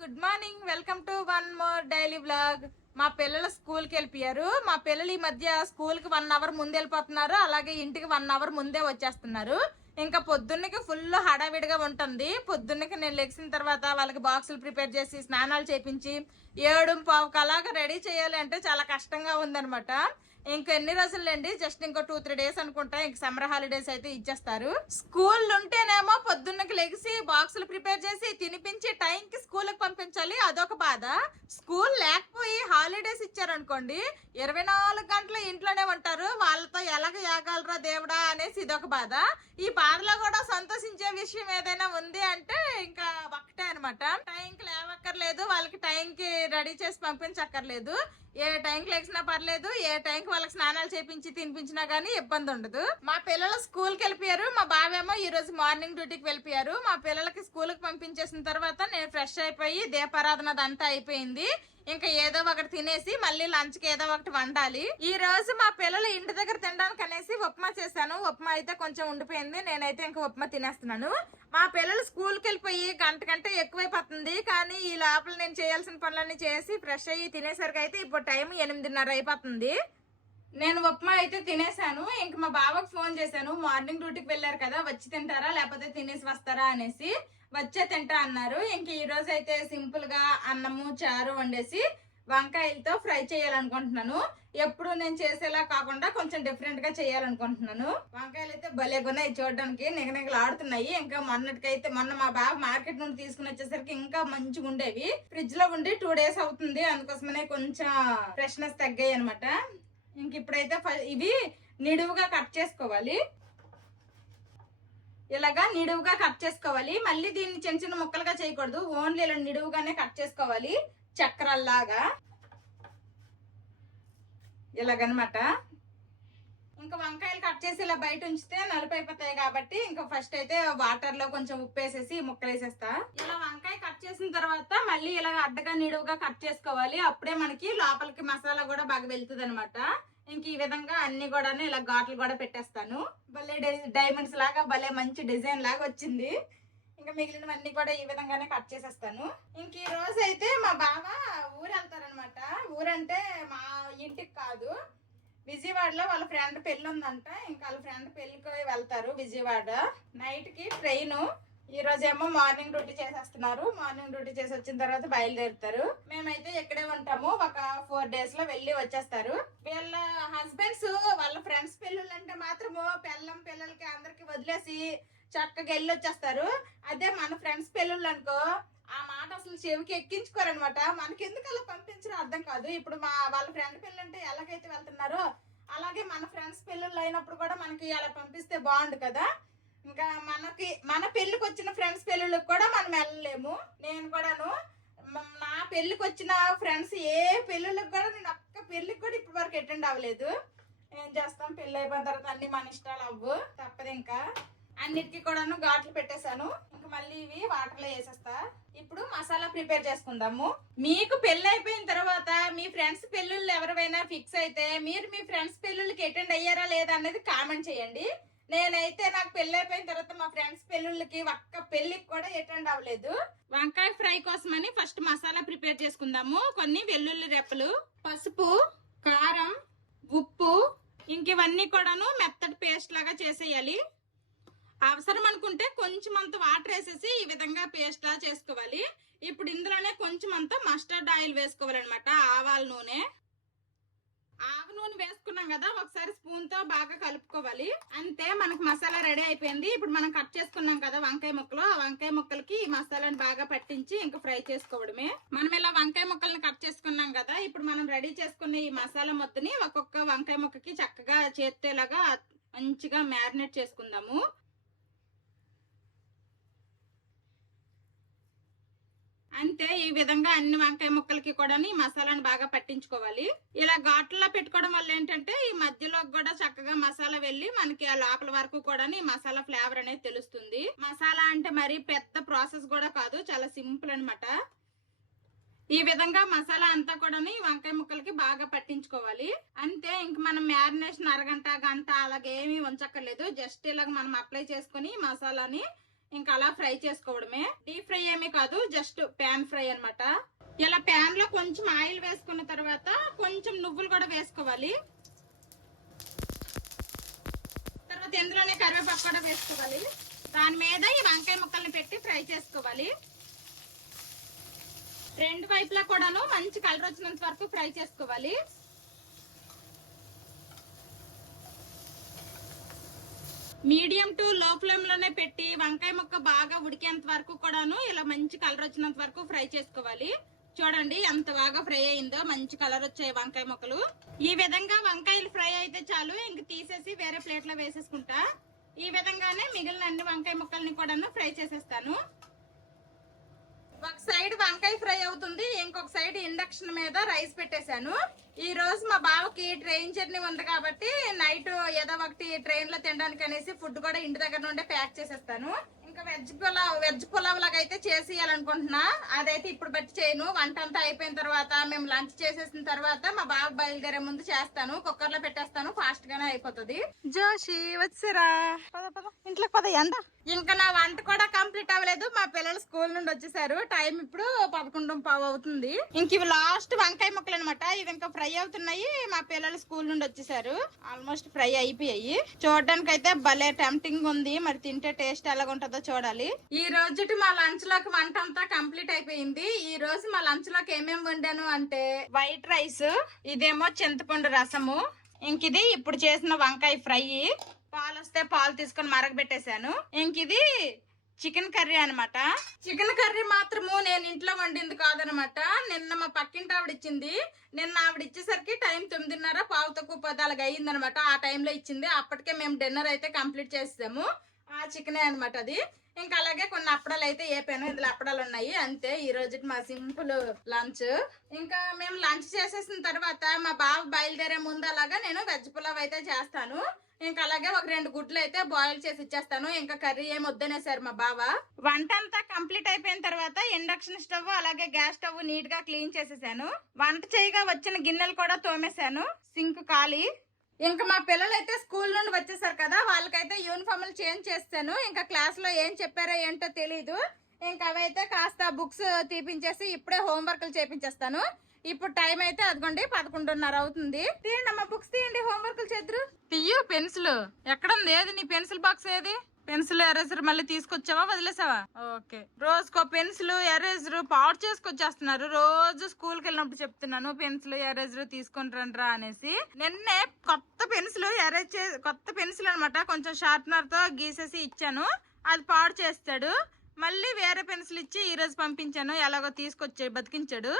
Good morning. Welcome to one more daily blog మా పిల్లలు స్కూల్కి వెళ్ళిపోయారు. మా పిల్లలు ఈ మధ్య స్కూల్కి వన్ అవర్ ముందు వెళ్ళిపోతున్నారు. అలాగే ఇంటికి వన్ అవర్ ముందే వచ్చేస్తున్నారు. ఇంకా పొద్దున్నకి ఫుల్ హడావిడిగా ఉంటుంది. పొద్దున్నకి నేను లెగిసిన తర్వాత వాళ్ళకి బాక్సులు ప్రిపేర్ చేసి స్నానాలు చేపించి ఏడు పావుకు అలాగ రెడీ చేయాలి అంటే చాలా కష్టంగా ఉందనమాట ఇంకా ఎన్ని రోజులండి జస్ట్ ఇంకో టూ త్రీ డేస్ అనుకుంటా. ఇంక సమ్మర్ హాలిడేస్ అయితే ఇచ్చేస్తారు. స్కూల్ ఉంటేనేమో పొద్దున్నకి లెగిసి బాక్సులు ప్రిపేర్ చేసి తినిపించి టైంకి స్కూల్కి పంపించాలి. అదొక బాధ. స్కూల్ లేకపోయి హాలిడేస్ ఇచ్చారనుకోండి ఇరవై నాలుగు గంటలు ఇంట్లోనే ఉంటారు. వాళ్ళతో ఎలాగ ఏగలరా దేవుడా అనేసి ఇదొక బాధ. ఈ బాధలో కూడా సంతోషించే విషయం ఏదైనా ఉంది అంటే ఇంకా ఒకటే అనమాట టైంకి లేవక్కర్లేదు. వాళ్ళకి టైంకి రెడీ చేసి పంపించక్కర్లేదు. ఏ టైంకి లేచినా పర్లేదు. ఏ టైంకి వాళ్ళకి స్నానాలు చేపించి తినిపించినా గానీ ఇబ్బంది ఉండదు. మా పిల్లలు స్కూల్కి వెళ్ళిపోయారు. మా బావేమో ఈ రోజు మార్నింగ్ డ్యూటీకి వెళ్ళిపోయారు. మా పిల్లలకి స్కూల్కి పంపించేసిన తర్వాత నేను ఫ్రెష్ అయిపోయి దీపారాధన అదంతా అయిపోయింది. ఇంకా ఏదో ఒకటి తినేసి మళ్ళీ లంచ్కి ఏదో ఒకటి వండాలి. ఈ రోజు మా పిల్లలు ఇంటి దగ్గర తినడానికి అనేసి ఉప్మా చేశాను. ఉప్మా అయితే కొంచెం ఉండిపోయింది. నేనైతే ఇంకా ఉప్మా తినేస్తున్నాను. మా పిల్లలు స్కూల్కి వెళ్ళిపోయి గంట కంటే ఎక్కువైపోతుంది. కానీ ఈ లోపల నేను చేయాల్సిన పనులన్నీ చేసి ఫ్రెష్ అయ్యి తినేసరికి అయితే ఇప్పుడు టైం ఎనిమిదిన్నర అయిపోతుంది. నేను ఉప్మా అయితే తినేసాను. ఇంక మా బావకు ఫోన్ చేశాను. మార్నింగ్ డ్యూటీకి వెళ్ళారు కదా వచ్చి తింటారా లేకపోతే తినేసి వస్తారా అనేసి. వచ్చే తింటా అన్నారు. ఇంక ఈ రోజు అయితే సింపుల్గా అన్నము చారు వండేసి వంకాయలతో ఫ్రై చేయాలనుకుంటున్నాను. ఎప్పుడు నేను చేసేలా కాకుండా కొంచెం డిఫరెంట్గా చేయాలనుకుంటున్నాను. వంకాయలు అయితే భలే ఉన్నాయి చూడడానికి నిగనిగలాడుతున్నాయి. ఇంకా మొన్నటికైతే మొన్న మా బాబు మార్కెట్ నుండి తీసుకుని వచ్చేసరికి ఇంకా మంచిగా ఉండేవి. ఫ్రిడ్జ్లో ఉండి టూ డేస్ అవుతుంది. అందుకోసమనే కొంచెం ఫ్రెష్నెస్ తగ్గాయి అనమాట ఇంక ఇప్పుడైతే ఫ- ఇవి నిడువుగా కట్ చేసుకోవాలి. ఇలాగా నిడువుగా కట్ చేసుకోవాలి. మళ్ళీ దీన్ని చిన్న చిన్న ముక్కలుగా చేయకూడదు. ఓన్లీ ఇలా నిడువుగానే కట్ చేసుకోవాలి. చక్రాల్లాగా. ఇలాగనమాట. ఇంకా వంకాయలు కట్ చేసి ఇలా బయట ఉంచితే నలుపు అయిపోతాయి కాబట్టి ఇంకా ఫస్ట్ అయితే వాటర్లో కొంచెం ఉప్పు వేసేసి ముక్కలు వేసేస్తా. ఇలా వంకాయ కట్ చేసిన తర్వాత మళ్ళీ ఇలా అడ్డగా నిడువుగా కట్ చేసుకోవాలి. అప్పుడే మనకి లోపలికి మసాలా కూడా బాగా వెళ్తుంది అనమాట ఇంక ఈ విధంగా అన్ని కూడా ఇలా ఘాట్లు కూడా పెట్టేస్తాను. భలే డైమండ్స్ లాగా భలే మంచి డిజైన్ లాగా వచ్చింది. ఇంకా మిగిలినవన్నీ కూడా ఈ విధంగానే కట్ చేసేస్తాను. ఇంక ఈ రోజు అయితే మా బావ ఊరు వెళ్తారనమాట ఊరంటే మా ఇంటికి కాదు. విజయవాడలో వాళ్ళ ఫ్రెండ్ పెళ్ళి ఉందంట ఇంకా వాళ్ళ ఫ్రెండ్ పెళ్ళికి వెళ్తారు విజయవాడ. నైట్కి ట్రైను. ఈ రోజు ఏమో మార్నింగ్ డ్యూటీ చేసేస్తున్నారు. మార్నింగ్ డ్యూటీ చేసి వచ్చిన తర్వాత బయలుదేరుతారు. మేమైతే ఇక్కడే ఉంటాము. ఒక ఫోర్ డేస్లో వెళ్ళి వచ్చేస్తారు. వీళ్ళ హస్బెండ్స్ వాళ్ళ ఫ్రెండ్స్ పెళ్ళిళ్ళు అంటే మాత్రము పిల్లం పిల్లలకి అందరికి వదిలేసి చక్కగా వెళ్ళి వచ్చేస్తారు. అదే మన ఫ్రెండ్స్ పెళ్ళిళ్ళు అనుకో ఆ మాట అసలు చెవికి ఎక్కించుకోరనమాట మనకి ఎందుకు అలా పంపించడం అర్థం కాదు. ఇప్పుడు మా వాళ్ళ ఫ్రెండ్ పిల్లలంటే ఎలాగైతే వెళ్తున్నారో అలాగే మన ఫ్రెండ్స్ పిల్లలు అయినప్పుడు కూడా మనకి అలా పంపిస్తే బాగుండు కదా. ఇంకా మనకి మన పెళ్ళికి వచ్చిన ఫ్రెండ్స్ పెళ్ళిళ్ళకి కూడా మనం వెళ్ళలేము. నేను కూడాను నా పెళ్ళికి వచ్చిన ఫ్రెండ్స్ ఏ పెళ్ళిళ్ళకి కూడా నేను ఒక్క పెళ్ళికి కూడా ఇప్పటి వరకు అటెండ్ అవ్వలేదు. ఏం చేస్తాం? పెళ్ళి అయిపోయిన తర్వాత అన్ని మన ఇష్టాలు అవ్వు. తప్పదు ఇంకా. అన్నిటికీ కూడాను ఘాట్లు పెట్టేశాను. ఇంకా మళ్ళీ ఇవి వాటర్లో వేసేస్తా. ఇప్పుడు మసాలా ప్రిపేర్ చేసుకుందాము. మీకు పెళ్ళి అయిపోయిన తర్వాత మీ ఫ్రెండ్స్ పెళ్ళిళ్ళు ఎవరివైనా ఫిక్స్ అయితే మీరు మీ ఫ్రెండ్స్ పెళ్ళిళ్ళకి అటెండ్ అయ్యారా లేదా అనేది కామెంట్ చేయండి. నేనైతే నాకు పెళ్ళి అయిపోయిన తర్వాత మా ఫ్రెండ్స్ పెళ్ళిళ్ళకి ఒక్క పెళ్ళికి కూడా అటెండ్ అవ్వలేదు. వంకాయ ఫ్రై కోసమని ఫస్ట్ మసాలా ప్రిపేర్ చేసుకుందాము. కొన్ని వెల్లుల్లి రెప్పలు పసుపు కారం ఉప్పు ఇంక ఇవన్నీ కూడాను మెత్తటి పేస్ట్ లాగా చేసేయాలి. అవసరం అనుకుంటే కొంచెం అంత వాటర్ వేసేసి ఈ విధంగా పేస్ట్లా చేసుకోవాలి. ఇప్పుడు ఇందులోనే కొంచెం అంత మస్టర్డ్ ఆయిల్ వేసుకోవాలన్నమాట ఆవాల నూనె. ఆవ నూనె వేసుకున్నాం కదా ఒకసారి స్పూన్తో బాగా కలుపుకోవాలి. అంతే మనకు మసాలా రెడీ అయిపోయింది. ఇప్పుడు మనం కట్ చేసుకున్నాం కదా వంకాయ ముక్కలు ఆ వంకాయ ముక్కలకి ఈ మసాలాని బాగా పట్టించి ఇంకా ఫ్రై చేసుకోవడమే. మనం ఇలా వంకాయ ముక్కల్ని కట్ చేసుకున్నాం కదా ఇప్పుడు మనం రెడీ చేసుకున్న ఈ మసాలా మొత్తని ఒక్కొక్క వంకాయ ముక్కకి చక్కగా చేత్తేలాగా మంచిగా మ్యారినేట్ చేసుకుందాము. అంతే ఈ విధంగా అన్ని వంకాయ ముక్కలకి కూడా ఈ మసాలాను బాగా పట్టించుకోవాలి. ఇలా ఘాట్లో పెట్టుకోవడం వల్ల ఏంటంటే ఈ మధ్యలో కూడా చక్కగా మసాలా వెళ్ళి మనకి ఆ లోపల వరకు కూడా ఈ మసాలా ఫ్లేవర్ అనేది తెలుస్తుంది. మసాలా అంటే మరి పెద్ద ప్రాసెస్ కూడా కాదు చాలా సింపుల్ అనమాట ఈ విధంగా మసాలా అంతా కూడా వంకాయ ముక్కలకి బాగా పట్టించుకోవాలి. అంతే ఇంక మనం మ్యారినేషన్ అరగంట గంట అలాగేమీ ఉంచక్కర్లేదు. జస్ట్ ఇలాగ మనం అప్లై చేసుకుని మసాలాని ఇంకా అలా ఫ్రై చేసుకోవడమే. డీప్ ఫ్రై ఏమీ కాదు జస్ట్ ప్యాన్ ఫ్రై అన్నమాట. ఇలా ప్యాన్లో కొంచెం ఆయిల్ వేసుకున్న తర్వాత కొంచెం నువ్వులు కూడా వేసుకోవాలి. తర్వాత ఇందులోనే కరివేపాకు కూడా వేసుకోవాలి. దాని మీద ఈ వంకాయ ముక్కల్ని పెట్టి ఫ్రై చేసుకోవాలి. రెండు వైపులా కూడాను మంచి కలర్ వచ్చినంత వరకు ఫ్రై చేసుకోవాలి. మీడియం టు లో ఫ్లేమ్లోనే పెట్టి వంకాయ ముక్క బాగా ఉడికేంత వరకు కూడాను ఇలా మంచి కలర్ వచ్చినంత వరకు ఫ్రై చేసుకోవాలి. చూడండి ఎంత బాగా ఫ్రై అయిందో మంచి కలర్ వచ్చాయి వంకాయ ముక్కలు. ఈ విధంగా వంకాయలు ఫ్రై అయితే చాలు ఇంక తీసేసి వేరే ప్లేట్లో వేసేసుకుంటా. ఈ విధంగానే మిగిలిన అన్ని వంకాయ ముక్కల్ని కూడాను ఫ్రై చేసేస్తాను. ఒక సైడ్ వంకాయ ఫ్రై అవుతుంది ఇంకొక సైడ్ ఇండక్షన్ మీద రైస్ పెట్టేశాను. ఈ రోజు మా బావకి ట్రైన్ జర్నీ ఉంది కాబట్టి నైట్ ఏదో ఒకటి ట్రైన్లో తినడానికి అనేసి ఫుడ్ కూడా ఇంటి దగ్గర నుండే ప్యాక్ చేసేస్తాను. వెజ్ పులావ్ వెజ్ పులావ్ లాగా అయితే చేసేయాలనుకుంటున్నా. అదైతే ఇప్పుడు బట్టి చేయను. వంట అంతా అయిపోయిన తర్వాత మేము లంచ్ చేసేసిన తర్వాత మా బావ బయలుదేరే ముందు చేస్తాను. కుక్కర్లో పెట్టేస్తాను. ఫాస్ట్ గానే అయిపోతుంది. జోషి వచ్చారా. పద పద. ఇంట్లోకి పద ఎండ ఇంకా నా వంట కూడా కంప్లీట్ అవ్వలేదు. మా పిల్లలు స్కూల్ నుండి వచ్చేసారు. టైం ఇప్పుడు పదకొండు పావు అవుతుంది. ఇంక ఇవి లాస్ట్ వంకాయ ముక్కలు అనమాట ఇవి ఇంకా ఫ్రై అవుతున్నాయి. మా పిల్లలు స్కూల్ నుండి వచ్చేసారు. ఆల్మోస్ట్ ఫ్రై అయిపోయాయి. చూడడానికి అయితే భలే టెంప్టింగ్ ఉంది. మరి తింటే టేస్ట్ ఎలాగ ఉంటుందో చూడాలి. ఈ రోజుటి మా లంచ్లోకి వంట అంతా కంప్లీట్ అయిపోయింది. ఈ రోజు మా లంచ్లోకి ఏమేమి వండాను అంటే వైట్ రైస్ ఇదేమో చింతపండు రసము ఇంక ఇది ఇప్పుడు చేసిన వంకాయ ఫ్రై. పాలు వస్తే పాలు తీసుకొని మరగబెట్టేశాను. ఇంక ఇది చికెన్ కర్రీ అన్నమాట. చికెన్ కర్రీ మాత్రము నేను ఇంట్లో వండింది కాదనమాట నిన్న మా పక్కింటి ఆవిడ ఇచ్చింది. నిన్న ఆవిడ ఇచ్చేసరికి టైం తొమ్మిదిన్నర పావు తక్కువ పది అలాగ అయ్యిందనమాట ఆ టైంలో ఇచ్చింది. అప్పటికే మేము డిన్నర్ అయితే కంప్లీట్ చేసాము ఆ చికెనే అన్నమాట అది. ఇంకా అలాగే కొన్ని అప్పడాలు అయితే వేపాను ఇందులో అప్పడాలు ఉన్నాయి. అంతే ఈ రోజుకి మా సింపుల్ లంచ్. ఇంకా మేము లంచ్ చేసేసిన తర్వాత మా బావ బయలుదేరే ముందు అలాగా నేను వెజ్ పులావ్ అయితే చేస్తాను. ఇంకా అలాగే ఒక రెండు గుడ్లు అయితే బాయిల్ చేసి ఇచ్చేస్తాను. ఇంకా కర్రీ ఏమి వద్దనేసారు మా బావ. వంట అంతా కంప్లీట్ అయిపోయిన తర్వాత ఇండక్షన్ స్టవ్ అలాగే గ్యాస్ స్టవ్ నీట్గా క్లీన్ చేసేసాను. వంట చేయగా వచ్చిన గిన్నెలు కూడా తోమేశాను. సింక్ ఖాళీ. ఇంకా మా పిల్లలు అయితే స్కూల్ నుండి వచ్చేసారు కదా వాళ్ళకైతే యూనిఫామ్లు చేంజ్ చేస్తాను. ఇంకా క్లాస్లో ఏం చెప్పారో ఏంటో తెలీదు. ఇంకా అవైతే కాస్త బుక్స్ తీపించేసి ఇప్పుడే హోంవర్క్లు చేపించేస్తాను. ఇప్పుడు టైం అయితే అదిగోండి పదకొండున్నర అవుతుంది. తీయండి అమ్మా బుక్స్ తీయండి హోంవర్క్లు చేద్దరు తీయు పెన్సిల్ ఎక్కడుంది ఏది? నీ పెన్సిల్ బాక్స్ ఏది? పెన్సిల్ ఎరేజర్ మళ్ళీ తీసుకొచ్చావా? వదిలేసావా? ఓకే. రోజుకో పెన్సిల్ ఎరేజర్ పాడు చేసుకొచ్చేస్తున్నారు. రోజు స్కూల్కి వెళ్ళినప్పుడు చెప్తున్నాను పెన్సిల్ ఎరేజర్ తీసుకొని రండిరా అనేసి. నిన్నే కొత్త పెన్సిల్ ఎరేజ్ చే కొత్త పెన్సిల్ అనమాట కొంచెం షార్ప్నర్తో గీసేసి ఇచ్చాను. అది పాడు చేస్తాడు. మళ్ళీ వేరే పెన్సిల్ ఇచ్చి ఈ రోజు పంపించాను. ఎలాగో తీసుకొచ్చి బతికించాడు.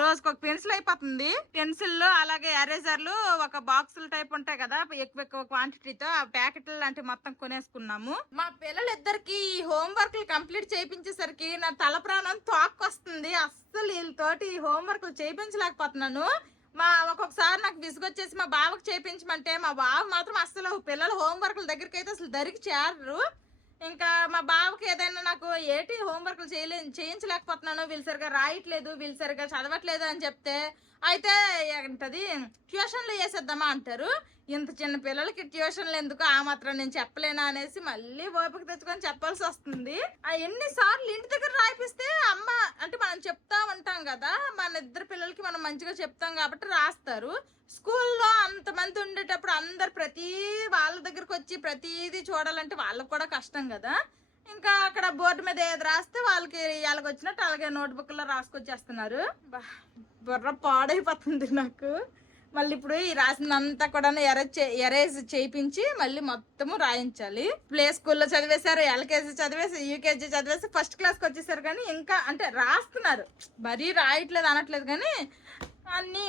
రోజుకి ఒక పెన్సిల్ అయిపోతుంది పెన్సిల్ అలాగే ఎరేజర్లు ఒక బాక్సుల టైప్ ఉంటాయి కదా ఎక్కువ ఎక్కువ క్వాంటిటీతో ఆ ప్యాకెట్లు లాంటివి మొత్తం కొనేసుకున్నాము. మా పిల్లలిద్దరికి ఈ హోంవర్క్లు కంప్లీట్ చేయించేసరికి నా తల ప్రాణం తోక్కొస్తుంది. అస్సలు వీళ్ళతోటి ఈ హోంవర్క్లు చేయించలేకపోతున్నాను. మా ఒక్కొక్కసారి నాకు విసుగొచ్చేసి మా బావకు చేయించమంటే మా బావ మాత్రం అస్సలు పిల్లల హోంవర్క్ల దగ్గరికి అయితే అసలు దరికి చేరరు. ఇంకా మా బావకి ఏదైనా నాకు ఏటి హోంవర్క్లు చేయలే చేయించలేకపోతున్నాను వీళ్ళు సరిగా రాయట్లేదు వీళ్ళు సరిగా చదవట్లేదు అని చెప్తే అయితే ఏంటది? ట్యూషన్లు వేసేద్దామా అంటారు. ఇంత చిన్న పిల్లలకి ట్యూషన్లు ఎందుకు? ఆ మాత్రం నేను చెప్పలేనా అనేసి మళ్ళీ ఓపిక తెచ్చుకొని చెప్పాల్సి వస్తుంది. ఆ ఎన్నిసార్లు ఇంటి దగ్గర రాయిపిస్తే అమ్మ అంటే మనం చెప్తా ఉంటాం కదా మన ఇద్దరు పిల్లలకి మనం మంచిగా చెప్తాం కాబట్టి రాస్తారు. స్కూల్లో అంతమంది ఉండేటప్పుడు అందరు ప్రతి వాళ్ళ దగ్గరకు వచ్చి ప్రతిదీ చూడాలంటే వాళ్ళకి కూడా కష్టం కదా. ఇంకా అక్కడ బోర్డు మీద ఏది రాస్తే వాళ్ళకి వాళ్ళకి వచ్చినట్టు అలాగే నోట్బుక్లో రాసుకొచ్చేస్తున్నారు. బా, బుర్ర పాడైపోతుంది నాకు. మళ్ళీ ఇప్పుడు ఈ రాసిందంతా కూడా ఎరేజ్ ఎరేజ్ చేయించి మళ్ళీ మొత్తము రాయించాలి. ప్లే స్కూల్లో చదివేశారు ఎల్కేజీ చదివేసి యూకేజీ చదివేసి ఫస్ట్ క్లాస్కి వచ్చేసారు కానీ ఇంకా అంటే రాస్తున్నారు. మరీ రాయట్లేదు అనట్లేదు కానీ అన్నీ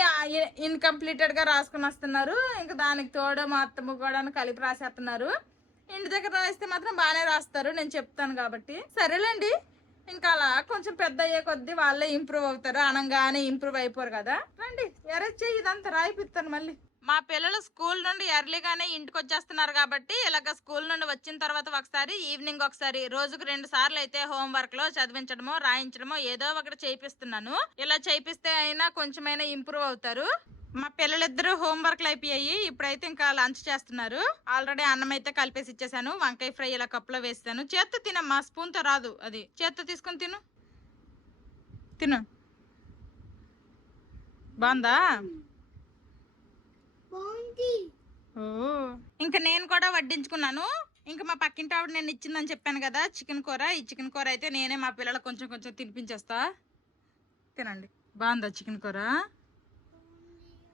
ఇన్కంప్లీటెడ్గా రాసుకుని వస్తున్నారు. ఇంకా దానికి తోడు మా అత్తమ్మ కూడా కలిపి రాసేస్తున్నారు. ఇంటి దగ్గర రాస్తే మాత్రం బాగానే రాస్తారు నేను చెప్తాను కాబట్టి. సరేలేండి. ఇంకా అలా కొంచెం పెద్ద అయ్యే కొద్దీ వాళ్ళే ఇంప్రూవ్ అవుతారు. అనంగానే ఇంప్రూవ్ అయిపోరు కదా. రండి ఎరేజ్ ఇదంతా రాయిపిస్తాను మళ్ళీ. మా పిల్లలు స్కూల్ నుండి ఎర్లీగానే ఇంటికి వచ్చేస్తున్నారు కాబట్టి ఇలాగ స్కూల్ నుండి వచ్చిన తర్వాత ఒకసారి ఈవినింగ్ ఒకసారి రోజుకు రెండు సార్లు అయితే హోంవర్క్లో చదివించడమో రాయించడమో ఏదో ఒకటి చేయిస్తున్నాను ఇలా చేయిస్తే అయినా కొంచెమైనా ఇంప్రూవ్ అవుతారు. మా పిల్లలిద్దరూ హోంవర్క్లు అయిపోయాయి. ఇప్పుడైతే ఇంకా లంచ్ చేస్తున్నారు. ఆల్రెడీ అన్నం అయితే కలిపేసి ఇచ్చేసాను. వంకాయ ఫ్రై ఇలా కప్పులో వేస్తాను. చేత్తో తినమ్మా స్పూన్తో రాదు అది. చేత్తో తీసుకొని తిను. తిను. బాగుందా. ఓ. ఇంకా నేను కూడా వడ్డించుకున్నాను. ఇంకా మా పక్కింటి ఆవిడ నేను ఇచ్చిందని చెప్పాను కదా చికెన్ కూర. ఈ చికెన్ కూర అయితే నేనే మా పిల్లలకు కొంచెం కొంచెం తినిపించేస్తా. తినండి. బాగుందా చికెన్ కూర?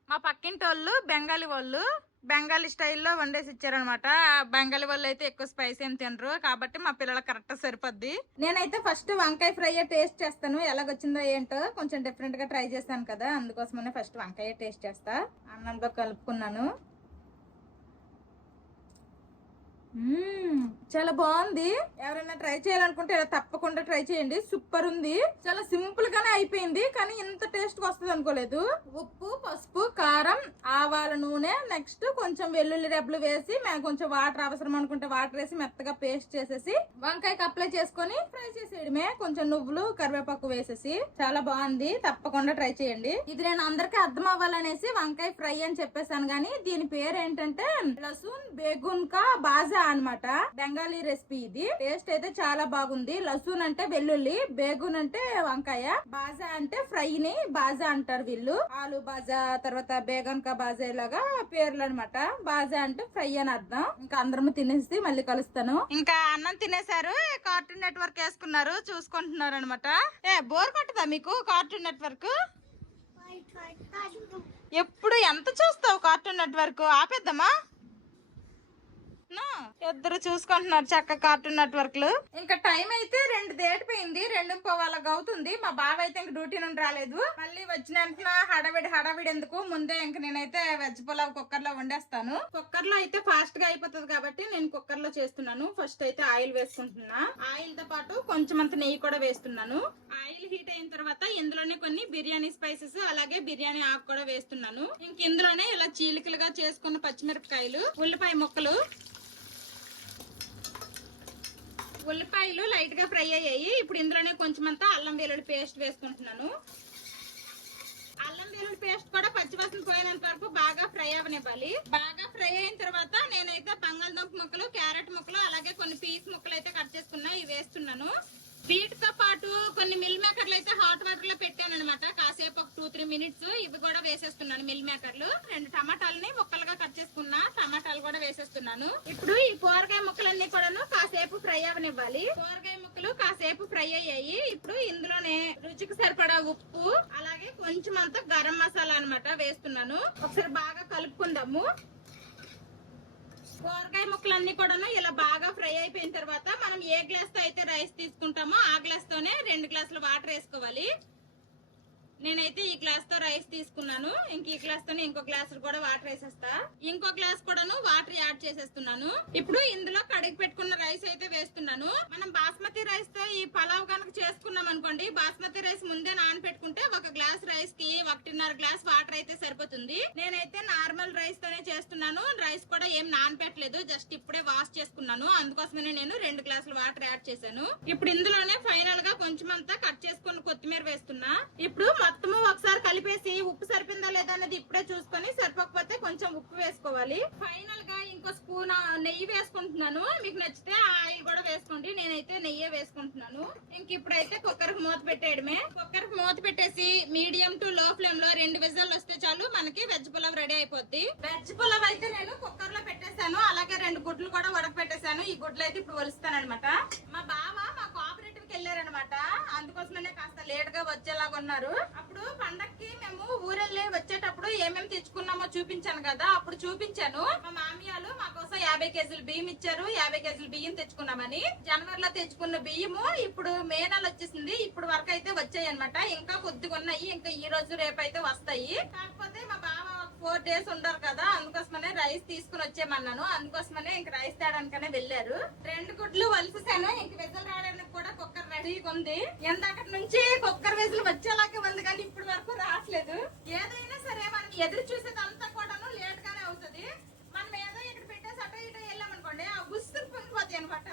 మా పక్కింటి వాళ్ళు బెంగాలీ వాళ్ళు బెంగాలీ స్టైల్లో వండేసి ఇచ్చారనమాట బెంగాలీ వాళ్ళు అయితే ఎక్కువ స్పైస్ ఏం తినరు. కాబట్టి మా పిల్లలకు కరెక్ట్ సరిపోద్ది. నేనైతే ఫస్ట్ వంకాయ ఫ్రై టేస్ట్ చేస్తాను. ఎలాగొచ్చిందో ఏంటో కొంచెం డిఫరెంట్గా ట్రై చేస్తాను కదా. అందుకోసమనే ఫస్ట్ వంకాయ టేస్ట్ చేస్తా. అన్నంలో కలుపుకున్నాను మ్మ్. చాలా బాగుంది. ఎవరైనా ట్రై చేయాలనుకుంటే తప్పకుండా ట్రై చేయండి. సూపర్ ఉంది. చాలా సింపుల్ గానే అయిపోయింది కానీ ఇంత టేస్ట్ వస్తుంది అనుకోలేదు. ఉప్పు పసుపు కారం ఆవాల నూనె నెక్స్ట్ కొంచెం వెల్లుల్లి రెబ్బలు వేసి మేము కొంచెం వాటర్ అవసరం అనుకుంటే వాటర్ వేసి మెత్తగా పేస్ట్ చేసేసి వంకాయకి అప్లై చేసుకొని ఫ్రై చేసేయడమే. కొంచెం నువ్వులు కరివేపాకు వేసేసి. చాలా బాగుంది. తప్పకుండా ట్రై చేయండి. ఇది నేను అందరికీ అర్థం అవ్వాలనేసి వంకాయ ఫ్రై అని చెప్పేసాను కానీ దీని పేరు ఏంటంటే లసూన్ బేగున్ కా బాజా అనమాట బెంగాలీ రెసిపీ ఇది. టేస్ట్ అయితే చాలా బాగుంది. లసూన్ అంటే వెల్లుల్లి బేగున్ అంటే వంకాయ బాజా అంటే ఫ్రై ని బాజా అంటారు వీళ్ళు. ఆలు బాజా తర్వాత బేగన్ కా బాజా ఇలాగా పేర్లు అనమాట బాజా అంటే ఫ్రై అని అర్థం. ఇంకా అందరం తినేసి మళ్ళీ కలుస్తాను. ఇంకా అన్నం తినేసారు కార్టూన్ నెట్వర్క్ వేసుకున్నారు. చూసుకుంటున్నారు అనమాట ఏ బోర్ కొట్టదా మీకు కార్టూన్ నెట్వర్క్ ఎప్పుడు ఎంత చూస్తావు కార్టూన్ నెట్వర్క్ ఆపేద్దామా? ఇద్దరు చూసుకుంటున్నారు చక్క కార్టూన్ నెట్వర్క్లు. ఇంకా టైం అయితే రెండు దేటిపోయింది రెండు పోవాలగా అవుతుంది మా బావ అయితే ఇంక డ్యూటీ నుండి రాలేదు. మళ్ళీ వచ్చిన హడవిడి హడావిడి ఎందుకు? ముందే ఇంక నేనైతే వెజ్ పులావ్ కుక్కర్లో వండేస్తాను. కుక్కర్లో అయితే ఫాస్ట్గా అయిపోతుంది కాబట్టి నేను కుక్కర్లో చేస్తున్నాను. ఫస్ట్ అయితే ఆయిల్ వేసుకుంటున్నా. ఆయిల్తో పాటు కొంచెం అంత నెయ్యి కూడా వేస్తున్నాను. ఆయిల్ హీట్ అయిన తర్వాత ఇందులోనే కొన్ని బిర్యానీ స్పైసెస్ అలాగే బిర్యానీ ఆకు కూడా వేస్తున్నాను. ఇంక ఇందులోనే ఇలా చీలికలుగా చేసుకున్న పచ్చిమిరపకాయలు ఉల్లిపాయ ముక్కలు ఉల్లిపాయలు లైట్గా ఫ్రై అయ్యాయి. ఇప్పుడు ఇందులోనే కొంచెం అంతా అల్లం వెల్లుల్లి పేస్ట్ వేసుకుంటున్నాను. అల్లం వెల్లుల్లి పేస్ట్ కూడా పచ్చివాసన పోయినంత వరకు బాగా ఫ్రై అవనివ్వాలి. బాగా ఫ్రై అయిన తర్వాత నేనైతే బంగాళదుంప ముక్కలు క్యారెట్ ముక్కలు అలాగే కొన్ని పీస్ ముక్కలు అయితే కట్ చేసుకున్నా ఇవి వేస్తున్నాను. వీటితో పాటు కొన్ని మిల్ మేకర్లు అయితే హాట్ వాటర్లో పెట్టాను అనమాట త్రీ మినిట్స్ ఇవి కూడా వేసేస్తున్నాను మిల్ మేకర్లు. రెండు టమాటాలని ముక్కలుగా కట్ చేసుకున్నా టమాటాలు కూడా వేసేస్తున్నాను. ఇప్పుడు ఈ కూరగాయ ముక్కలన్నీ కూడాను కాసేపు ఫ్రై అవనివ్వాలి. కూరగాయ ముక్కలు కాసేపు ఫ్రై అయ్యాయి. ఇప్పుడు ఇందులోనే రుచికి సరిపడా ఉప్పు అలాగే కొంచెం అంత గరం మసాలా అనమాట వేస్తున్నాను. ఒకసారి బాగా కలుపుకుందాము. కూరగాయ ముక్కలన్నీ కూడాను ఇలా బాగా ఫ్రై అయిపోయిన తర్వాత మనం ఏ గ్లాస్తో అయితే రైస్ తీసుకుంటామో ఆ గ్లాస్ తోనే రెండు గ్లాసులు వాటర్ వేసుకోవాలి. నేనైతే ఈ గ్లాస్తో రైస్ తీసుకున్నాను. ఇంక ఈ గ్లాస్ తోనే ఇంకో గ్లాస్ కూడా వాటర్ వేసేస్తా. ఇంకో గ్లాస్ కూడాను వాటర్ యాడ్ చేసేస్తున్నాను. ఇప్పుడు ఇందులో కడిగి పెట్టుకున్న రైస్ అయితే వేస్తున్నాను. మనం బాస్మతి రైస్తో ఈ పలావ్ కనుక చేసుకున్నాం అనుకోండి బాస్మతి రైస్ ముందే నానబెట్టుకుంటే ఒక గ్లాస్ రైస్కి ఒకటిన్నర గ్లాస్ వాటర్ అయితే సరిపోతుంది. నేనైతే నార్మల్ రైస్ తోనే చేస్తున్నాను. రైస్ కూడా ఏం నానబెట్టలేదు జస్ట్ ఇప్పుడే వాష్ చేసుకున్నాను. అందుకోసమే నేను రెండు గ్లాసులు వాటర్ యాడ్ చేశాను. ఇప్పుడు ఇందులోనే ఫైనల్గా కొంచెం అంతా కట్ చేసుకుని కొత్తిమీర వేస్తున్నా. ఇప్పుడు మొత్తము ఒకసారి కలిపేసి ఉప్పు సరిపోయిందా లేదా అనేది ఇప్పుడే చూసుకొని సరిపోకపోతే కొంచెం ఉప్పు వేసుకోవాలి. ఫైనల్గా ఇంకో స్పూన్ నెయ్యి వేసుకుంటున్నాను. మీకు నచ్చితే ఆయిల్ కూడా వేసుకోండి. నేనైతే నెయ్యే వేసుకుంటున్నాను. ఇంక ఇప్పుడైతే కుక్కర్కి మూత పెట్టేయడమే. కుక్కర్కి మూత పెట్టేసి మీడియం టు లో ఫ్లేమ్లో రెండు విజల్ వస్తే చాలు మనకి వెజ్ పులావ్ రెడీ అయిపోద్ది. వెజ్ పులావ్ అయితే నేను కుక్కర్లో పెట్టేశాను. అలాగే రెండు గుడ్లు కూడా ఉడకపెట్టేశాను. ఈ గుడ్లు అయితే ఇప్పుడు వలుస్తాను అనమాట మా బావ మా కోఆపరేటివ్కి వెళ్ళారనమాట అందుకోసమనే కాస్త లేట్గా వచ్చేలాగా ఉన్నారు. అప్పుడు పండక్కి మేము ఊరెళ్ళి వచ్చేటప్పుడు ఏమేమి తెచ్చుకున్నామో చూపించాను కదా అప్పుడు చూపించాను. మా మామియాలు మా కోసం యాభై కేజీలు బియ్యం ఇచ్చారు యాభై కేజీలు బియ్యం తెచ్చుకున్నామని. జనవరిలో తెచ్చుకున్న బియ్యము ఇప్పుడు మే నెల వచ్చేసింది ఇప్పుడు వరకు అయితే వచ్చాయి అనమాట ఇంకా కొద్దిగా ఉన్నాయి ఇంకా ఈ రోజు రేపు అయితే వస్తాయి. కాకపోతే మా బావ ఫోర్ డేస్ ఉండరు కదా అందుకోసమనే రైస్ తీసుకుని వచ్చేమన్నాను అందుకోసమనే ఇంక రైస్ తేడానికనే వెళ్ళారు. రెండు గుడ్లు వలిసేసాను ఇంక విజలు రావడానికి కూడా కుక్కర్ రెడీగా ఉంది. ఎందాకటి నుంచి కుక్కర్ విజలు వచ్చేలాగే ఉంది కానీ ఇప్పటి వరకు రావట్లేదు. ఏదైనా సరే మనం ఎదురు చూసేదంతా కూడాను లేట్ గానే అవుతుంది. మనం ఏదో ఇక్కడ పెట్టేసి అటో ఇటో వెళ్ళామనుకోండి ఆ గుస్తులు పొంగిపోతాయి అనమాట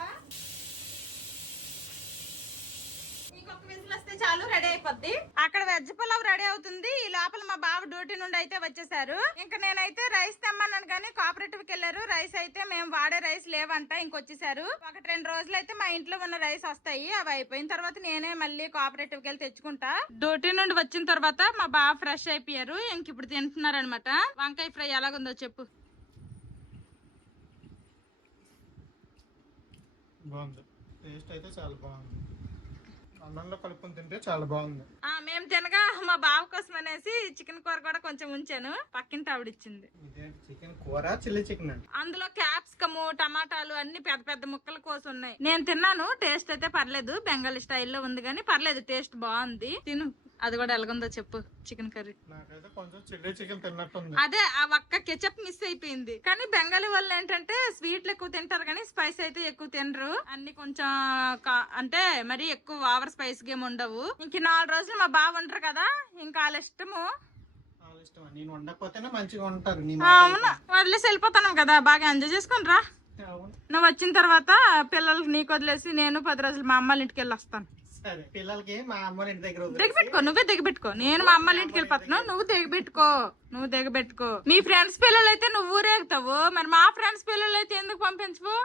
వస్తే చాలు రెడీ అయిపోద్ది. అక్కడ వెజ్ పులావ్ రెడీ అవుతుంది. ఈ లోపల మా బావ డ్యూటీ నుండి అయితే వచ్చేసారు. ఇంకా నేనైతే రైస్ తెమ్మన్నాను కానీ కోఆపరేటివ్కి వెళ్ళారు. రైస్ అయితే మేము వాడే రైస్ లేవంట ఇంకొచ్చేసారు ఒకటి రెండు రోజులు అయితే మా ఇంట్లో ఉన్న రైస్ వస్తాయి అవి అయిపోయిన తర్వాత నేనే మళ్ళీ కోఆపరేటివ్కి వెళ్ళి తెచ్చుకుంటా. డ్యూటీ నుండి వచ్చిన తర్వాత మా బావ ఫ్రెష్ అయిపోయారు. ఇంక ఇప్పుడు తింటున్నారు అనమాట వంకాయ ఫ్రై ఎలాగుందో చెప్పు. బాగుంది. టేస్ట్ అయితే చాలా బాగుంది. అన్నంలో కలుపుకొని తింటే చాలా బాగుంది. ఆ మేము తినగా మా బావ కోసం అనేసి చికెన్ కూర కూడా కొంచెం ఉంచాను. పక్కింటి ఆవిడ ఇచ్చింది చికెన్ కూర చిల్లీ చికెన్ అందులో క్యాప్సికమ్ టమాటాలు అన్ని పెద్ద పెద్ద ముక్కలు కోసి ఉన్నాయి. నేను తిన్నాను టేస్ట్ అయితే పర్లేదు. బెంగాలీ స్టైల్లో ఉంది కానీ పర్లేదు టేస్ట్ బాగుంది. తిను. అది కూడా ఎలాగుందో చెప్పు చికెన్ కర్రీ. అదే ఆ ఒక్క కెచప్ మిస్ అయిపోయింది. కానీ బెంగాలీ వాళ్ళు ఏంటంటే స్వీట్లు ఎక్కువ తింటారు కానీ స్పైస్ అయితే ఎక్కువ తినరు. అన్ని కొంచెం అంటే మరి ఎక్కువ ఓవర్ స్పైస్ గేమ్ ఉండవు. ఇంక నాలుగు రోజులు మా బావ ఉంటారు కదా ఇంకా వాళ్ళ ఇష్టము. అవును వదిలేసి వెళ్ళిపోతాను కదా బాగా ఎంజాయ్ చేసుకుని రా నువ్వు వచ్చిన తర్వాత పిల్లలకి నీకు వదిలేసి నేను పది రోజులు మా అమ్మాళ్ళ ఇంటికి వెళ్ళి వస్తాను సరే పిల్లలకి మా అమ్మ ఇంటి దగ్గర వదిలేసి దిగబెట్టుకో నువ్వే దిగబెట్టుకో. నేను మా అమ్మాళ్ళ ఇంటికి వెళ్ళిపోతున్నావు నువ్వు దిగబెట్టుకో నువ్వు దిగబెట్టుకో. మీ ఫ్రెండ్స్ పిల్లలు అయితే నువ్వు ఊరేగుతావు. మరి మా ఫ్రెండ్స్ పిల్లలు అయితే ఎందుకు పంపించవు?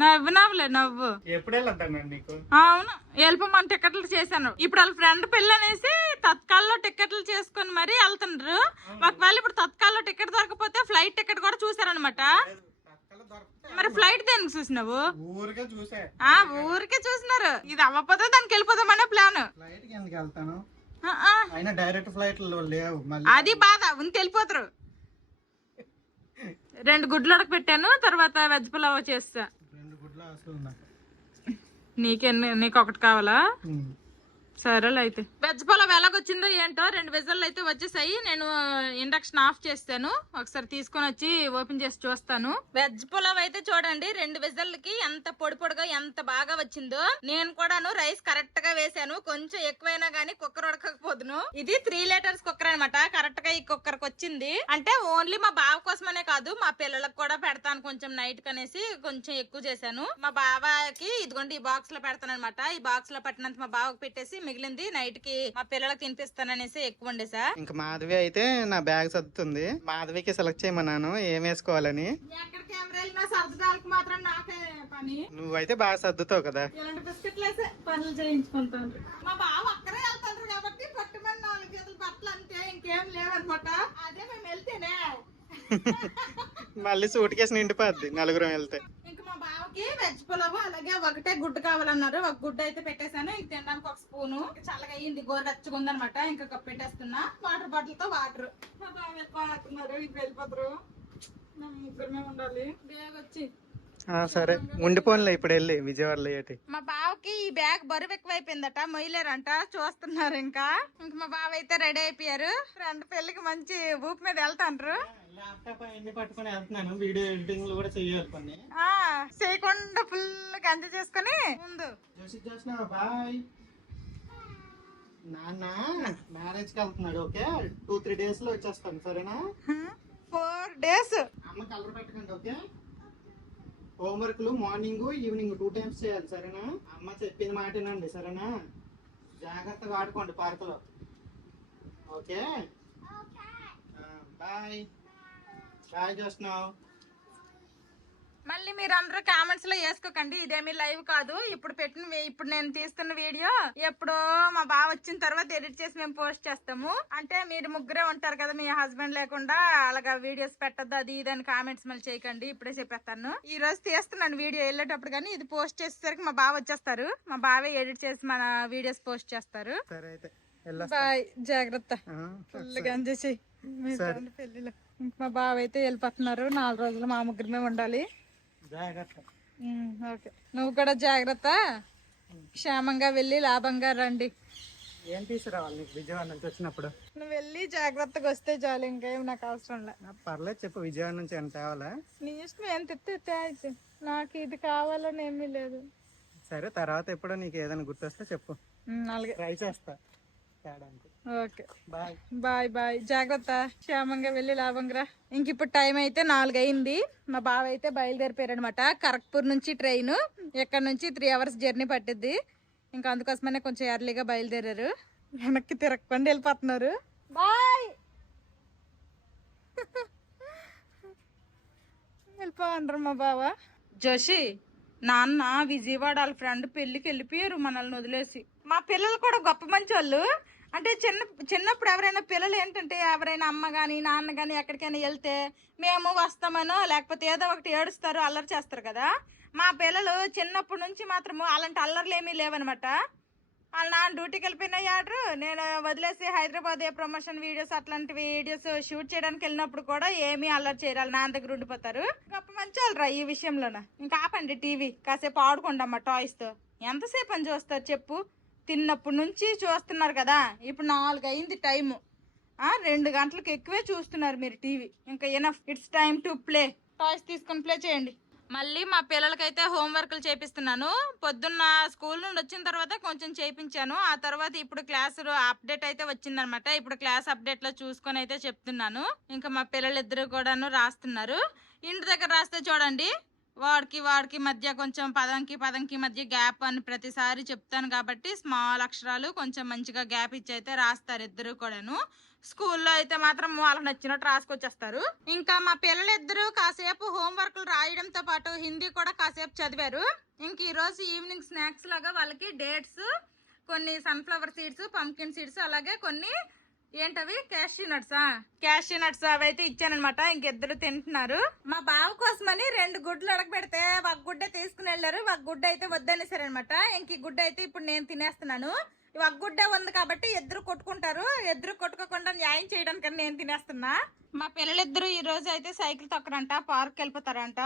నవ్వు నవ్వులే నవ్వు. ఎప్పుడు నీకు? అవును వెళ్ళిపోమని టికెట్లు చేశాను. ఇప్పుడు వాళ్ళ ఫ్రెండ్ పిల్ల అనేసి తత్కాల్లో టికెట్లు చేసుకొని మరీ వెళ్తుండ్రు. ఒకవేళ ఇప్పుడు తత్కాల్లో టికెట్ దొరకపోతే ఫ్లైట్ టికెట్ కూడా చూసారనమాట మరి ఫ్లైట్ దేనికి చూసినావు? ఊరికే చూసే. ఆ ఊరికే చూసినారు. ఇది అవ్వకపోతే దానికి వెళ్ళిపోదామనే ప్లాన్ ఫ్లైట్కి ఎందుకు వెళ్తాను? ఆ, ఆ. అయినా డైరెక్ట్ ఫ్లైట్ లేవు అది బాధ ఉంది వెళ్ళిపోతారు. రెండు గుడ్లు ఉడక పెట్టాను తర్వాత వెజ్ పులావ్ చేస్తా. రెండు గుడ్లు నీకెన్ని నీకు ఒకటి కావాలా. సరేలే అయితే వెజ్ పులావ్ ఎలాగొచ్చిందో ఏంటో రెండు విజల్లు అయితే వచ్చేసాయి. నేను ఇండక్షన్ ఆఫ్ చేస్తాను. ఒకసారి తీసుకొని వచ్చి ఓపెన్ చేసి చూస్తాను. వెజ్ పులావ్ అయితే చూడండి రెండు విజల్లకి ఎంత పొడి పొడిగా ఎంత బాగా వచ్చిందో. నేను కూడాను రైస్ కరెక్ట్గా వేసాను కొంచెం ఎక్కువైనా గానీ కుక్కర్ ఉడకకపోదును. ఇది త్రీ లీటర్స్ కుక్కర్ అనమాట కరెక్ట్గా ఈ కుక్కర్ వచ్చింది. అంటే ఓన్లీ మా బావ కోసమనే కాదు మా పిల్లలకు కూడా పెడతాను కొంచెం నైట్ కనేసి కొంచెం ఎక్కువ చేశాను. మా బావకి ఇదిగోండి ఈ బాక్స్లో పెడతాను అనమాట ఈ బాక్స్లో పట్టినంత మా బావకు పెట్టేసి మిగిలింది. నైట్కి మా పిల్లలకు తినిపిస్తాననేసి ఎక్కువ వండేసా ఇంకా మాధవి అయితే నా బ్యాగ్ సర్దుతుంది. మాధవికి సెలెక్ట్ చేయమన్నాను. ఏం వేసుకోవాలని? ఎక్కడ కెమెరా వెళ్ళినా సర్దుదాలకు మాత్రం నాకే పని. నువ్వైతే బాగా సర్దుతావు కదా. ఇలాంటి బిస్కెట్లు వేసే పనులు చేయించుకుంటాను. మా బావ అక్కడే వెళ్తారు కాబట్టి పట్టుమని నాలుగు చేతులు బట్టలు అంతే ఇంకేం లేవన్నమాట అదే మేము వెళ్తేనే. మళ్ళీ సూట్ కేసు నిండిపోద్ది నలుగురం వెళ్తే. ఇంకా మా బావకి వెజ్ పులావ్ అలాగే ఒకటే గుడ్డు కావాలన్నారు. ఒక గుడ్డు అయితే పెట్టేశాను. ఇంక తినడానికి ఒక స్పూను. చల్లగా అయ్యింది. గోరెచ్చగుంది అనమాట ఇంకా కప్పు పెట్టేస్తున్నా. వాటర్ బాటిల్తో వాటర్ వెళ్ళిపోతున్నారు ఇంక వెళ్ళిపోతారు. మేము ముగ్గురమే ఉండాలి. ఆ, సరే. ఉండిపోన్లే ఇప్పుడు వెళ్ళి విజయవాడలో ఏటి. మా బావకి ఈ బ్యాగ్ బరువు ఎక్కువైపోయిందట మొయ్యలేరంట చూస్తున్నారు ఇంకా. ఇంక మా బావ అయితే రెడీ అయిపోయారు. ఫ్రెండ్ పెళ్ళికి మంచి ఊపు మీద వెళ్తాండ్రు. చేయకుండా ఫుల్ గంజ చేసుకొని ముందు. నాన్న మ్యారేజ్కి వెళ్తున్నాడు ఓకే? టూ త్రీ డేస్లో వచ్చేస్తాను సరేనా? Four days. అమ్మ కలర్ పెట్టకండి ఓకే? హోంవర్క్లు మార్నింగ్ ఈవినింగ్ టూ టైమ్స్ చేయాలి సరేనా? అమ్మ చెప్పిన మాటేనండి సరేనా? జాగ్రత్తగా ఆడుకోండి పార్కులో. ఓకే? బాయ్. బాయ్ చేస్తున్నావు మళ్ళీ మీరు అందరూ కామెంట్స్లో వేసుకోకండి. ఇదేమి లైవ్ కాదు. ఇప్పుడు పెట్టిన ఇప్పుడు నేను తీస్తున్న వీడియో ఎప్పుడో మా బావ వచ్చిన తర్వాత ఎడిట్ చేసి మేము పోస్ట్ చేస్తాము. అంటే మీరు ముగ్గురే ఉంటారు కదా మీ హస్బెండ్ లేకుండా అలాగా వీడియోస్ పెట్టద్దు అది ఇది అని కామెంట్స్ మళ్ళీ చేయకండి. ఇప్పుడే చెప్పేస్తాను. ఈ రోజు తీస్తున్నాను వీడియో వెళ్ళేటప్పుడు కానీ ఇది పోస్ట్ చేసేసరికి మా బావ వచ్చేస్తారు. మా బావే ఎడిట్ చేసి మన వీడియోస్ పోస్ట్ చేస్తారు. బాయ్ జాగ్రత్త. ఫుల్గా ఎంజాయ్ ఇంక మా బావ అయితే వెళ్ళిపోతున్నారు. నాలుగు రోజులు మా ముగ్గురమే ఉండాలి. జాగ్రత్త. ఓకే. నువ్వు కూడా జాగ్రత్త. క్షేమంగా వెళ్ళి లాభంగా రండి. ఏం తీసుకురావాలి నీకు? విజయవాడ నుంచి వచ్చినప్పుడు? నువ్వు వెళ్ళి జాగ్రత్తగా వస్తే చాలు ఇంకేం నాకు అవసరం లే. ఆ, పర్లేదు చెప్పు విజయవాడ నుంచి ఏమైనా తేవాలా? నీ ఇష్టం ఎంత అయితే. నాకు ఇది కావాలని ఏమీ లేదు. సరే తర్వాత ఎప్పుడో నీకు ఏదైనా గుర్తొస్తే చెప్పు. అలాగే. ట్రై చేస్తా. తేడానికి ఓకే. బాయ్. Bye bye. జాగ్రత్త. క్షేమంగా వెళ్ళి లాభంగా రా. ఇంక ఇప్పుడు టైం అయితే నాలుగు అయింది మా బావ అయితే బయలుదేరిపోయారు అనమాట ఖరగ్పూర్ నుంచి ట్రైన్. ఇక్కడ నుంచి? త్రీ అవర్స్ జర్నీ పట్టిద్ది. ఇంకా అందుకోసమనే కొంచెం ఎర్లీగా బయలుదేరారు. వెనక్కి తిరగకుండా వెళ్ళిపోతున్నారు. బాయ్! వెళ్ళిపోమంటారు మా బావ. జోషి నాన్న విజయవాడ వాళ్ళ ఫ్రెండ్ పెళ్ళికి వెళ్ళిపోయారు మనల్ని వదిలేసి. మా పిల్లలు కూడా గొప్ప మంచి వాళ్ళు అంటే చిన్న చిన్నప్పుడు ఎవరైనా పిల్లలు ఏంటంటే ఎవరైనా అమ్మ కానీ నాన్న కానీ ఎక్కడికైనా వెళ్తే మేము వస్తామనో లేకపోతే ఏదో ఒకటి ఏడుస్తారు అల్లరి చేస్తారు కదా. మా పిల్లలు చిన్నప్పటి నుంచి మాత్రము అలాంటి అల్లర్లు ఏమీ లేవనమాట. వాళ్ళ నాన్న డ్యూటీకి వెళ్ళిపోయిన యాడరు నేను వదిలేసి హైదరాబాద్ ఏ ప్రమోషన్ వీడియోస్ అట్లాంటి వీడియోస్ షూట్ చేయడానికి వెళ్ళినప్పుడు కూడా ఏమీ అల్లరి చేయరు. వాళ్ళ నాన్న దగ్గర ఉండిపోతారు. గొప్ప మంచి వాళ్ళరా ఈ విషయంలోన. ఇంకా ఆపండి టీవీ కాసేపు ఆడుకోండమ్మా టాయ్స్తో. ఎంతసేపు అని చూస్తారు చెప్పు. తిన్నప్పటి నుంచి చూస్తున్నారు కదా. ఇప్పుడు నాలుగు అయింది టైము రెండు గంటలకు ఎక్కువే చూస్తున్నారు మీరు టీవీ. ఇంకా enough it's time to play toys తీసుకొని ప్లే చేయండి. మళ్ళీ మా పిల్లలకైతే హోంవర్క్లు చేపిస్తున్నాను. పొద్దున్న స్కూల్ నుండి వచ్చిన తర్వాత కొంచెం చేయించాను. ఆ తర్వాత ఇప్పుడు క్లాస్ అప్డేట్ అయితే వచ్చిందనమాట ఇప్పుడు క్లాస్ అప్డేట్లో చూసుకొని అయితే చెప్తున్నాను. ఇంకా మా పిల్లలు ఇద్దరు కూడాను రాస్తున్నారు. ఇంటి దగ్గర రాస్తే చూడండి. వాడికి వాడికి మధ్య కొంచెం పదంకి పదంకి మధ్య గ్యాప్ అని ప్రతిసారి చెప్తాను కాబట్టి స్మాల్ అక్షరాలు కొంచెం మంచిగా గ్యాప్ ఇచ్చి అయితే రాస్తారు ఇద్దరు కూడాను. స్కూల్లో అయితే మాత్రం వాళ్ళకి నచ్చినట్టు రాసుకొచ్చేస్తారు. ఇంకా మా పిల్లలిద్దరూ కాసేపు హోంవర్క్లు రాయడంతో పాటు హిందీ కూడా కాసేపు చదివారు. ఇంక ఈరోజు ఈవినింగ్ స్నాక్స్ లాగా వాళ్ళకి డేట్స్ కొన్ని సన్ఫ్లవర్ సీడ్స్ పంకిన్ సీడ్స్ అలాగే కొన్ని ఏంటవి? క్యాష్యూ నట్సా క్యాష్యూ నట్స్ అవి అయితే ఇచ్చానమాట ఇంకిద్దరు తింటున్నారు. మా బావ కోసమని రెండు గుడ్లు అడగబెడితే ఒక గుడ్డ తీసుకుని వెళ్ళారు. ఒక గుడ్డ అయితే వద్దనేసారనమాట ఇంక ఈ గుడ్డ అయితే ఇప్పుడు నేను తినేస్తున్నాను. ఒక గుడ్డ ఉంది కాబట్టి ఇద్దరు కొట్టుకుంటారు. ఇద్దరు కొట్టుకోకుండా న్యాయం చేయడానికి నేను తినేస్తున్నా. మా పిల్లలిద్దరూ ఈ రోజు అయితే సైకిల్ తొక్కరంట పార్క్ వెళ్ళిపోతారంట.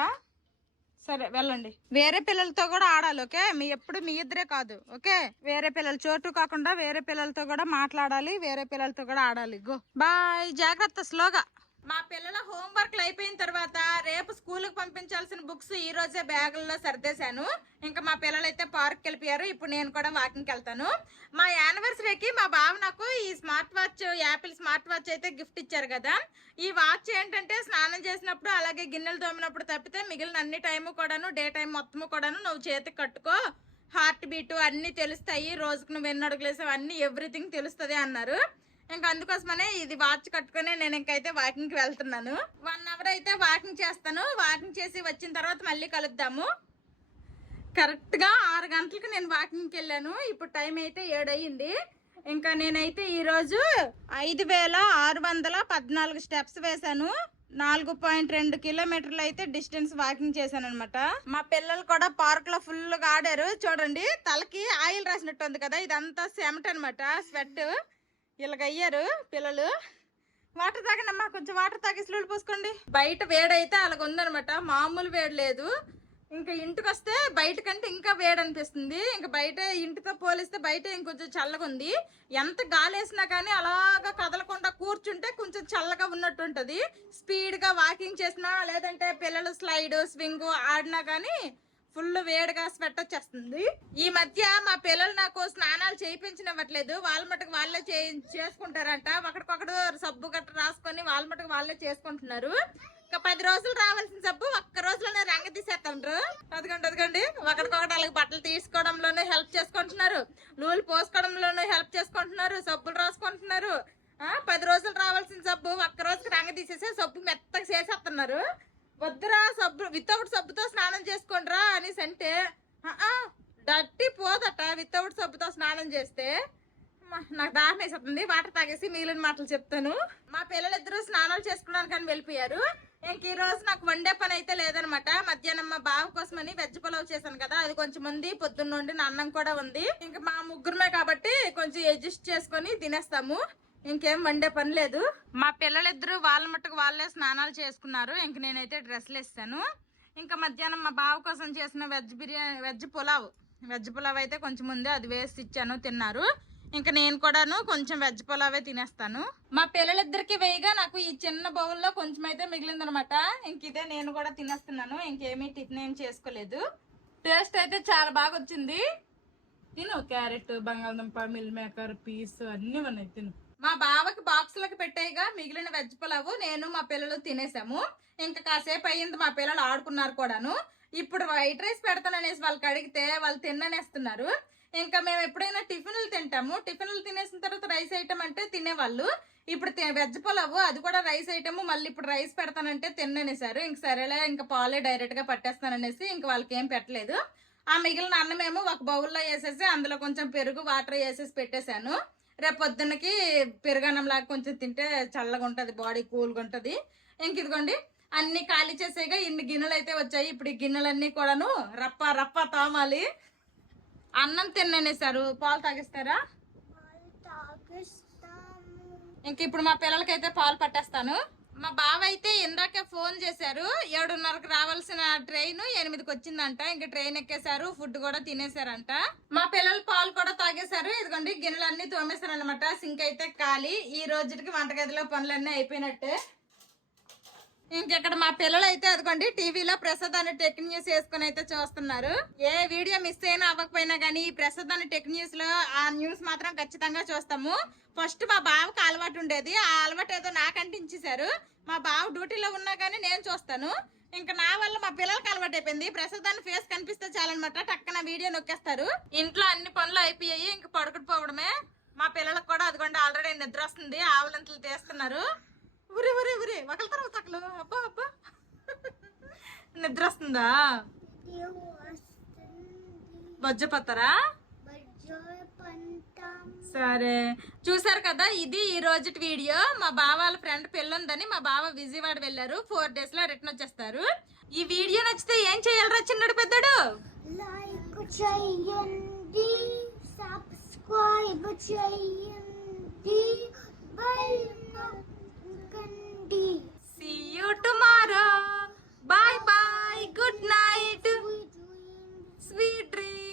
సరే వెళ్ళండి. వేరే పిల్లలతో కూడా ఆడాలి ఓకే? మీ ఎప్పుడు మీ ఇద్దరే కాదు ఓకే? వేరే పిల్లలు చోటు కాకుండా వేరే పిల్లలతో కూడా మాట్లాడాలి వేరే పిల్లలతో కూడా ఆడాలి. గో. బాయ్. జాగ్రత్త స్లోగా. మా పిల్లల హోంవర్క్లు అయిపోయిన తర్వాత రేపు స్కూల్కి పంపించాల్సిన బుక్స్ ఈ రోజే బ్యాగుల్లో సర్దేశాను. ఇంకా మా పిల్లలు అయితే పార్క్కి వెళ్ళిపోయారు. ఇప్పుడు నేను కూడా వాకింగ్కి వెళ్తాను. మా యానివర్సరీకి మా బావ నాకు ఈ smart watch Apple smart watch అయితే గిఫ్ట్ ఇచ్చారు కదా. ఈ వాచ్ ఏంటంటే స్నానం చేసినప్పుడు అలాగే గిన్నెలు తోమినప్పుడు తప్పితే మిగిలిన అన్ని టైము కూడాను డే టైం మొత్తము కూడాను నువ్వు చేతికి కట్టుకో. హార్ట్ బీట్ అన్నీ తెలుస్తాయి. రోజుకు నువ్వు ఎన్ని అడుగులేసావు అన్నీ ఎవ్రీథింగ్ తెలుస్తుంది అన్నారు. ఇంకా అందుకోసమనే ఇది వాచ్ కట్టుకునే నేను ఇంకైతే వాకింగ్కి వెళ్తున్నాను. వన్ అవర్ అయితే వాకింగ్ చేస్తాను. వాకింగ్ చేసి వచ్చిన తర్వాత మళ్ళీ కలుద్దాము. కరెక్ట్గా ఆరు గంటలకు నేను వాకింగ్కి వెళ్ళాను. ఇప్పుడు టైం అయితే ఏడు ఇంకా నేనైతే ఈరోజు ఐదు వేల ఆరు వందల పద్నాలుగు స్టెప్స్ వేశాను. నాలుగు పాయింట్ రెండు కిలోమీటర్లు అయితే డిస్టెన్స్ వాకింగ్ చేశాను అనమాట మా పిల్లలు కూడా పార్క్లో ఫుల్గా ఆడారు. చూడండి తలకి ఆయిల్ రాసినట్టు ఉంది కదా. ఇదంతా సెమట అనమాట స్వెట్ ఇలాగయ్యారు పిల్లలు. వాటర్ తాగనమ్మా కొంచెం వాటర్ తాగి స్లూలు పోసుకోండి. బయట వేడైతే అలాగ ఉందనమాట మామూలు వేడి లేదు. ఇంకా ఇంటికి వస్తే బయట కంటే ఇంకా వేడి అనిపిస్తుంది ఇంకా బయట ఇంటితో పోలిస్తే బయట ఇంకొంచెం చల్లగా ఉంది ఎంత గాలి వేసినా కానీ అలాగా కదలకుండా కూర్చుంటే కొంచెం చల్లగా ఉన్నట్టు ఉంటుంది స్పీడ్గా వాకింగ్ చేసినా లేదంటే పిల్లలు స్లైడ్ స్వింగ్ ఆడినా కానీ ఫుల్ వేడిగా స్వెట్ వచ్చేస్తుంది. ఈ మధ్య మా పిల్లలు నాకు స్నానాలు చేయించనివ్వట్లేదు. వాళ్ళ మటుకు వాళ్ళే చే చేసుకుంటారంట. ఒకటికొకడు సబ్బు గట్ట రాసుకొని వాళ్ళ మటుకు వాళ్ళే చేసుకుంటున్నారు. ఇంకా పది రోజులు రావాల్సిన సబ్బు ఒక్క రోజులోనే రంగ తీసేస్తుండ్రు. అదిగోండి అదిగోండి. ఒకటికొకటి వాళ్ళకి బట్టలు తీసుకోవడంలోనే హెల్ప్ చేసుకుంటున్నారు. నూలు పోసుకోవడంలోనూ హెల్ప్ చేసుకుంటున్నారు. సబ్బులు రాసుకుంటున్నారు. పది రోజులు రావాల్సిన సబ్బు ఒక్క రోజుకి రంగ తీసేసి సబ్బు మెత్తగా చేసేస్తున్నారు. వద్దురా సబ్బు వితౌట్ సబ్బుతో స్నానం చేసుకోండిరా అనేసి అంటే డట్టి పోదట వితౌట్ సబ్బుతో స్నానం చేస్తే. నాకు దాహం వేసేస్తుంది వాటర్ తాగేసి మిగిలిన మాటలు చెప్తాను. మా పిల్లలిద్దరూ స్నానాలు చేసుకోవడానికి అని వెళ్ళిపోయారు. ఇంక ఈ రోజు నాకు వండే పని అయితే లేదనమాట. మధ్యాహ్నం మా బావ కోసమని వెజ్ పులావ్ చేశాను కదా అది కొంచెం ఉంది పొద్దున్న నుండి నా అన్నం కూడా ఉంది. ఇంకా మా ముగ్గురమే కాబట్టి కొంచెం అడ్జస్ట్ చేసుకొని తినేస్తాము. ఇంకేం వండే పని లేదు? మా పిల్లలిద్దరూ వాళ్ళ మట్టుకు వాళ్ళే స్నానాలు చేసుకున్నారు. ఇంక నేనైతే డ్రెస్సులు వేస్తాను. ఇంకా మధ్యాహ్నం మా బావ కోసం చేసిన veg biryani veg pulao. Veg pulao అయితే కొంచెం ముందే అది వేసి ఇచ్చాను తిన్నారు. ఇంకా నేను కూడాను కొంచెం వెజ్ పులావే తినేస్తాను. మా పిల్లలిద్దరికి వేయగా నాకు ఈ చిన్న బౌల్లో కొంచెం అయితే మిగిలిందనమాట. ఇంక ఇదే నేను కూడా తినేస్తున్నాను. ఇంకేమీ టిఫిన్ ఏం చేసుకోలేదు. టేస్ట్ అయితే చాలా బాగా వచ్చింది తిను క్యారెట్ బంగాళదుంప మిల్ మేకర్ పీస్ అన్నీ ఉన్నాయి తిను. మా బావకి బాక్సులకు పెట్టేయగా మిగిలిన వెజ్ పులావ్ నేను మా పిల్లలు తినేసాము. ఇంకా కాసేపు అయ్యింది మా పిల్లలు ఆడుకున్నారు కూడాను. ఇప్పుడు వైట్ రైస్ పెడతాననేసి వాళ్ళకి అడిగితే వాళ్ళు తిన్ననేస్తున్నారు ఇంకా మేము ఎప్పుడైనా టిఫిన్లు తింటాము. టిఫిన్లు తినేసిన తర్వాత రైస్ ఐటమ్ అంటే తినేవాళ్ళు. ఇప్పుడు వెజ్ పులావు అది కూడా రైస్ ఐటమ్ మళ్ళీ ఇప్పుడు రైస్ పెడతానంటే తిన్ననేసారు ఇంక సరేలే ఇంకా పాలే డైరెక్ట్గా పట్టేస్తాననేసి ఇంక వాళ్ళకి ఏం పెట్టలేదు. ఆ మిగిలిన అన్నమేమో ఒక బౌల్లో వేసేసి అందులో కొంచెం పెరుగు వాటర్ వేసేసి పెట్టేశాను. రేపు పొద్దున్నకి పెరుగన్నం లాగా కొంచెం తింటే చల్లగా ఉంటుంది బాడీ కూల్గా ఉంటుంది ఇంక ఇదిగోండి అన్ని ఖాళీ చేసేగా ఇన్ని గిన్నెలు అయితే వచ్చాయి. ఇప్పుడు ఈ గిన్నెలన్నీ కూడాను రప్ప రప్ప తోమాలి. అన్నం తిన్ననేసారు పాలు తాగిస్తారా? ఇంక ఇప్పుడు మా పిల్లలకైతే పాలు పట్టేస్తాను. మా బావ అయితే ఇందాకే ఫోన్ చేశారు ఏడున్నరకు రావాల్సిన ట్రైన్ ఎనిమిదికి వచ్చిందంట ఇంక ట్రైన్ ఎక్కేశారు ఫుడ్ కూడా తినేశారంట. మా పిల్లలు పాలు కూడా తాగేశారు ఇదిగోండి గిన్నెలన్నీ తోమేశారు అనమాట సింక్ అయితే ఖాళీ ఈ రోజుకి వంటగదిలో పనులన్నీ అయిపోయినట్టే. ఇంకెక్కడ మా పిల్లలు అయితే అదిగోండి టీవీలో ప్రసాద్ అనే టెక్ న్యూస్ వేసుకుని అయితే చూస్తున్నారు. ఏ వీడియో మిస్ అయినా అవ్వకపోయినా కానీ ఈ ప్రసాద్ అనే టెక్ న్యూస్లో ఆ న్యూస్ మాత్రం ఖచ్చితంగా చూస్తాము. ఫస్ట్ మా బావకు అలవాటు ఉండేది ఆ అలవాటు ఏదో నాకు అంటించేశారు మా బావ డ్యూటీలో ఉన్నా కానీ నేను చూస్తాను. ఇంకా నా వల్ల మా పిల్లలకి అలవాటు అయిపోయింది. ప్రసాద్ అని ఫేస్ కనిపిస్తే చాలన్నమాట. టక్కన వీడియో నొక్కేస్తారు. ఇంట్లో అన్ని పనులు అయిపోయాయి. ఇంక పడుకుని పోవడమే. మా పిల్లలకు కూడా అదిగోండి ఆల్రెడీ నిద్ర వస్తుంది. ఆవులంతలు తీస్తున్నారు. ఉరి ఉరి ఉరి. ఒకరి తర్వాత ఒకరు అబ్బా అబ్బా. నిద్ర వస్తుందా? బొజ్జపత్తరా సరే. చూసారు కదా ఇది ఈ రోజు వీడియో. మా బావ వాళ్ళ ఫ్రెండ్ పెళ్ళుందని మా బావ విజయవాడ వెళ్ళారు. ఫోర్ డేస్లో రిటర్న్ వచ్చేస్తారు. ఈ వీడియో నచ్చితే ఏం చేయాలరా చిన్నడు పెద్దడు? Tomorrow bye bye good night sweet dream